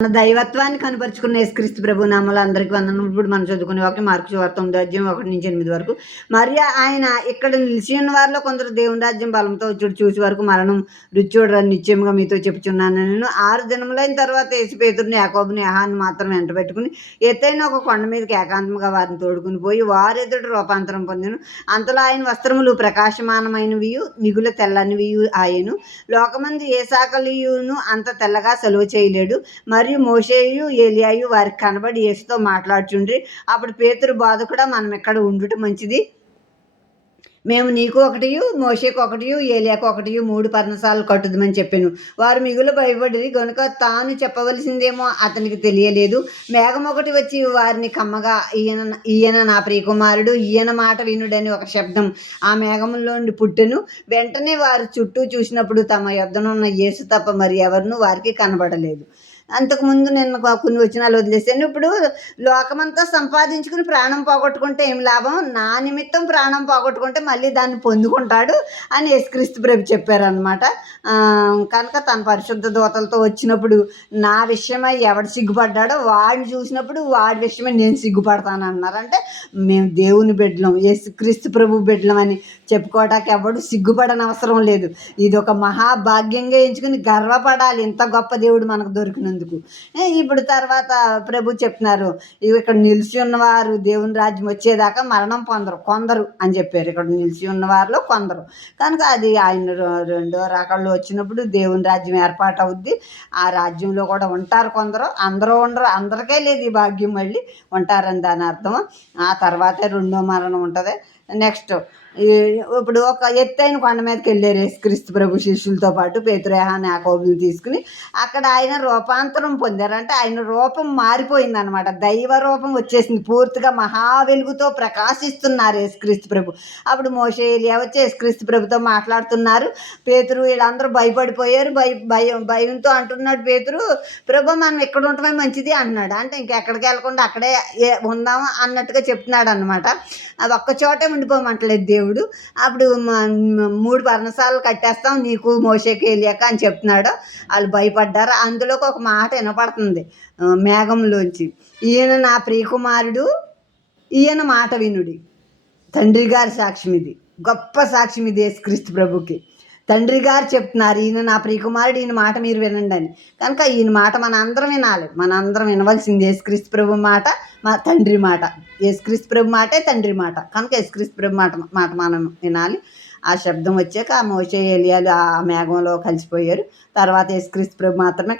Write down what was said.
మన దైవత్వాన్ని కనపరుచుకున్న యేసుక్రీస్తు ప్రభు నామములో అందరికి వందనములు. ఇప్పుడు మనం చదువుకునే వాక్యం మార్కు సువార్త 9:1-8 వరకు. మరియు ఆయన ఇక్కడ నిలిచి ఉన్న వారిలో కొందరు దేవుని రాజ్యం బలంతో వచ్చుడు చూసి వరకు మరణం రుచి చూడరని నిశ్చయముగా మీతో చెప్పుచున్నాను. నేను 6 దినములైన తర్వాత యేసు పేతురుని, యాకోబుని, యోహానుని మాత్రం వెంట పెట్టుకుని ఎత్తైన ఒక కొండ మీదకి ఏకాంతముగా వారిని తోడుకుని పోయి వారి ఎదుట రూపాంతరం పొందెను. అంతలో ఆయన వస్త్రములు ప్రకాశమానమైనవి మిగుల తెల్లనివియు ఆయను. లోకమందు ఏ సాకలియును అంత తెల్లగా సలువ చేయలేడు. మరియు మోషేయు ఏలియాయు వారికి కనబడి యేసుతో మాట్లాడుచుండ్రి. అప్పుడు పేతురు, బోధకుడా, మనం ఎక్కడ ఉండుట మంచిది? మేము నీకు ఒకటియు, మోషేకు ఒకటియు, ఏలియాకు ఒకటియు 3 పర్ణశాలలు కట్టుదమని చెప్పాను. వారు మిగులు భయపడి గనుక తాను చెప్పవలసిందేమో అతనికి తెలియలేదు. మేఘం ఒకటి వచ్చి వారిని కమ్మగా, ఈయన నా ప్రియకుమారుడు, ఈయన మాట వినుడని ఒక శబ్దం ఆ మేఘంలోండి పుట్టెను. వెంటనే వారు చుట్టూ చూసినప్పుడు తమ యొద్దనున్న యేసు తప్ప మరి ఎవరునూ వారికి కనబడలేదు. అంతకుముందు నేను కొన్ని వచనాలు వదిలేసాను. ఇప్పుడు లోకమంతా సంపాదించుకుని ప్రాణం పోగొట్టుకుంటే ఏం లాభం? నా నిమిత్తం ప్రాణం పోగొట్టుకుంటే మళ్ళీ దాన్ని పొందుకుంటాడు అని యేసుక్రీస్తు ప్రభు చెప్పారనమాట. కనుక తన పరిశుద్ధ దూతలతో వచ్చినప్పుడు నా విషయమై ఎవడు సిగ్గుపడ్డాడో వాడిని చూసినప్పుడు వాడి విషయమై నేను సిగ్గుపడతాను అన్నారు. అంటే మేము దేవుని బిడ్డలం, యేసుక్రీస్తు ప్రభు బిడ్డలం అని చెప్పుకోవటానికి ఎవడు సిగ్గుపడని అవసరం లేదు. ఇది ఒక మహాభాగ్యంగా ఎంచుకుని గర్వపడాలి, ఇంత గొప్ప దేవుడు మనకు దొరికినందుకు. ఇప్పుడు తర్వాత ప్రభు చెప్తున్నారు, ఇక్కడ నిలిచి ఉన్నవారు దేవుని రాజ్యం వచ్చేదాకా మరణం కొందరు అని చెప్పారు. ఇక్కడ నిలిచి ఉన్న వారిలో కొందరు కనుక అది ఆయన రెండో రాకళ్ళు వచ్చినప్పుడు దేవుని రాజ్యం ఏర్పాటు అవుద్ది. ఆ రాజ్యంలో కూడా ఉంటారు కొందరు, అందరూ ఉండరు, అందరికీ లేదు ఈ భాగ్యం, మళ్ళీ ఉంటారని దాని అర్థం. ఆ తర్వాతే రెండో మరణం ఉంటుంది. నెక్స్ట్ ఇప్పుడు ఒక ఎత్తైన కొండ మీదకి వెళ్ళారు యేసుక్రీస్తు ప్రభు శిష్యులతో పాటు పేతురు, యోహాను, యాకోబుని తీసుకుని. అక్కడ ఆయన రూపాంతరం పొందారంటే ఆయన రూపం మారిపోయింది అనమాట. దైవ రూపం వచ్చేసింది, పూర్తిగా మహా వెలుగుతో ప్రకాశిస్తున్నారు యేసుక్రీస్తు ప్రభు. అప్పుడు మోషే, ఏలియా వచ్చి యేసుక్రీస్తు ప్రభుతో మాట్లాడుతున్నారు. పేతురు వీళ్ళందరూ భయపడిపోయారు. భయంతో అంటున్నాడు పేతురు, ప్రభు మనం ఎక్కడ ఉండటమే మంచిది అంటున్నాడు. అంటే ఇంకెక్కడికి వెళ్ళకుండా అక్కడే ఉందాము అన్నట్టుగా చెప్తున్నాడు అనమాట. అది ఒక్క చోటే ఉండిపోమంటలేదు దేవుడు. అప్పుడు 3 పర్ణశాలలు కట్టేస్తాం నీకు, మోషేకి, ఏలియాకు అని చెప్తున్నాడు. వాళ్ళు భయపడ్డారు. అందులోకి ఒక మాట వినపడుతుంది మేఘంలోంచి, ఈయన నా ప్రియకుమారుడు, ఈయన మాట వినుడి. తండ్రి గారి సాక్ష్యం ఇది, గొప్ప సాక్ష్యం ఇది యేసుక్రీస్తు ప్రభుకి. తండ్రి గారు చెప్తున్నారు, ఈయన నా ప్రియకుమారుడు, ఈయన మాట మీరు వినండి అని. కనుక ఈయన మాట మన అందరం వినాలి. మన అందరం వినవలసింది యేసుక్రీస్తు ప్రభు మాట, మా తండ్రి మాట. యేసుక్రీస్తు ప్రభు మాటే తండ్రి మాట కనుక యేసుక్రీస్తు ప్రభు మాట మనం వినాలి. ఆ శబ్దం వచ్చాక ఆ మోషే, ఏలియాలు ఆ మేఘంలో కలిసిపోయారు. తర్వాత యేసుక్రీస్తు ప్రభు మాత్రమే